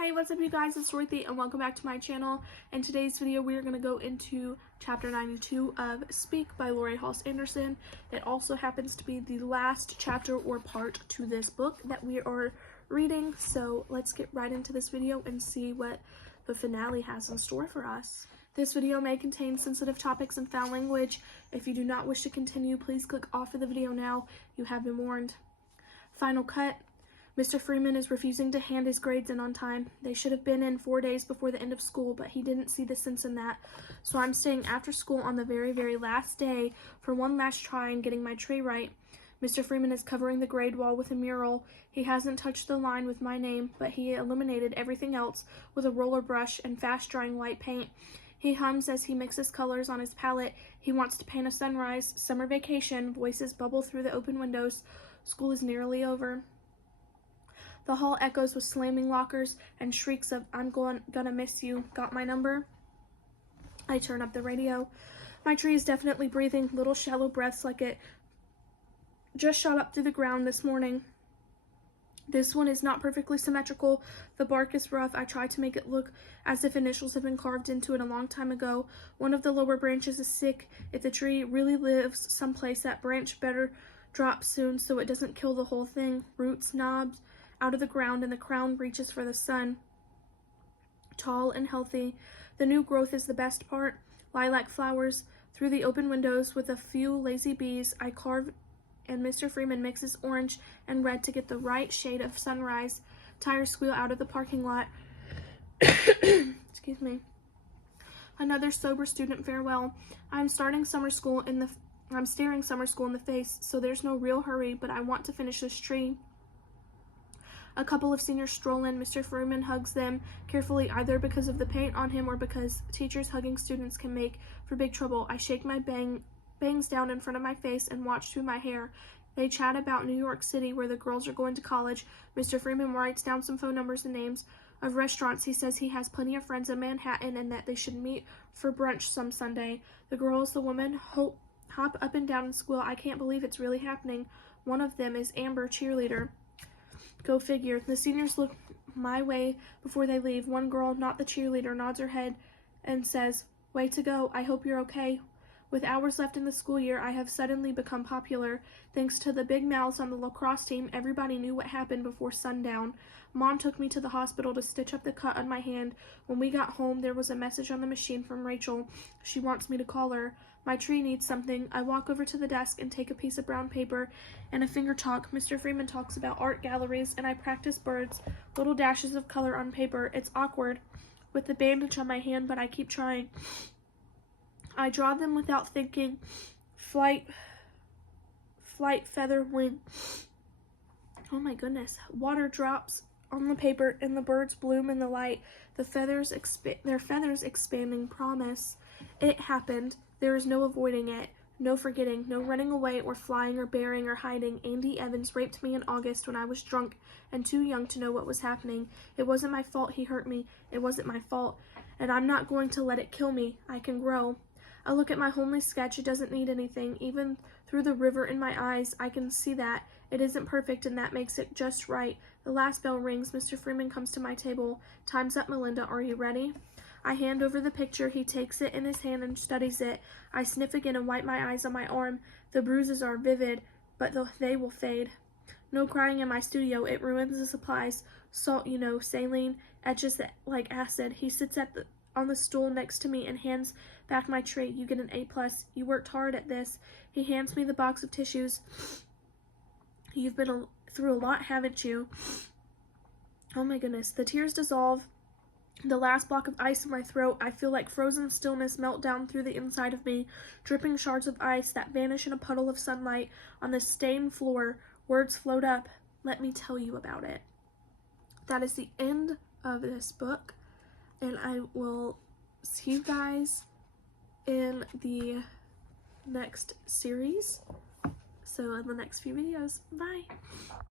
Hey, what's up you guys, it's Dorothy and welcome back to my channel. In today's video we are going to go into chapter 92 of Speak by Lori Halse Anderson. It also happens to be the last chapter or part to this book that we are reading, so let's get right into this video and see what the finale has in store for us. This video may contain sensitive topics and foul language. If you do not wish to continue, please click off of the video now. You have been warned. Final cut. Mr. Freeman is refusing to hand his grades in on time. They should have been in 4 days before the end of school, but he didn't see the sense in that. So I'm staying after school on the very last day for one last try and getting my tree right. Mr. Freeman is covering the grade wall with a mural. He hasn't touched the line with my name, but he eliminated everything else with a roller brush and fast-drying white paint. He hums as he mixes colors on his palette. He wants to paint a sunrise, summer vacation, voices bubble through the open windows. School is nearly over. The hall echoes with slamming lockers and shrieks of "I'm gonna miss you. Got my number?" I turn up the radio. My tree is definitely breathing little shallow breaths like it just shot up through the ground this morning. This one is not perfectly symmetrical. The bark is rough. I try to make it look as if initials have been carved into it a long time ago. One of the lower branches is sick. If the tree really lives someplace, that branch better drop soon so it doesn't kill the whole thing. Roots, knobs out of the ground, and the crown reaches for the sun. Tall and healthy. The new growth is the best part. Lilac flowers through the open windows with a few lazy bees. I carve, and Mr. Freeman mixes orange and red to get the right shade of sunrise. Tires squeal out of the parking lot. Excuse me. Another sober student farewell. I'm staring summer school in the face, so there's no real hurry, but I want to finish this tree. A couple of seniors stroll in. Mr. Freeman hugs them carefully, either because of the paint on him or because teachers hugging students can make for big trouble. I shake my bangs down in front of my face and watch through my hair. They chat about New York City, where the girls are going to college. Mr. Freeman writes down some phone numbers and names of restaurants. He says he has plenty of friends in Manhattan and that they should meet for brunch some Sunday. The girls, the women, hop up and down and squeal. I can't believe it's really happening. One of them is Amber, cheerleader. Go figure. The seniors look my way before they leave. One girl, not the cheerleader, nods her head and says, "Way to go. I hope you're okay." With hours left in the school year, I have suddenly become popular. Thanks to the big mouths on the lacrosse team, everybody knew what happened before sundown. Mom took me to the hospital to stitch up the cut on my hand. When we got home, there was a message on the machine from Rachel. She wants me to call her. My tree needs something. I walk over to the desk and take a piece of brown paper and a finger chalk. Mr. Freeman talks about art galleries, and I practice birds, little dashes of color on paper. It's awkward with the bandage on my hand, but I keep trying. I draw them without thinking. Flight, feather, wing. Oh my goodness. Water drops on the paper and the birds bloom in the light. Their feathers expanding promise. It happened. There is no avoiding it. No forgetting. No running away or flying or burying or hiding. Andy Evans raped me in August when I was drunk and too young to know what was happening. It wasn't my fault he hurt me. It wasn't my fault. And I'm not going to let it kill me. I can grow. I look at my homely sketch. It doesn't need anything. Even through the river in my eyes, I can see that. It isn't perfect, and that makes it just right. The last bell rings. Mr. Freeman comes to my table. "Time's up, Melinda. Are you ready?" I hand over the picture. He takes it in his hand and studies it. I sniff again and wipe my eyes on my arm. The bruises are vivid, but they will fade. No crying in my studio. It ruins the supplies. Salt, you know, saline, etches it like acid. He sits on the stool next to me and hands back my tree. "You get an A+. You worked hard at this." He hands me the box of tissues. "You've been through a lot, haven't you?" Oh my goodness. The tears dissolve. The last block of ice in my throat. I feel like frozen stillness melt down through the inside of me. Dripping shards of ice that vanish in a puddle of sunlight on the stained floor. Words float up. Let me tell you about it. That is the end of this book. And I will see you guys in the next series. So in the next few videos. Bye.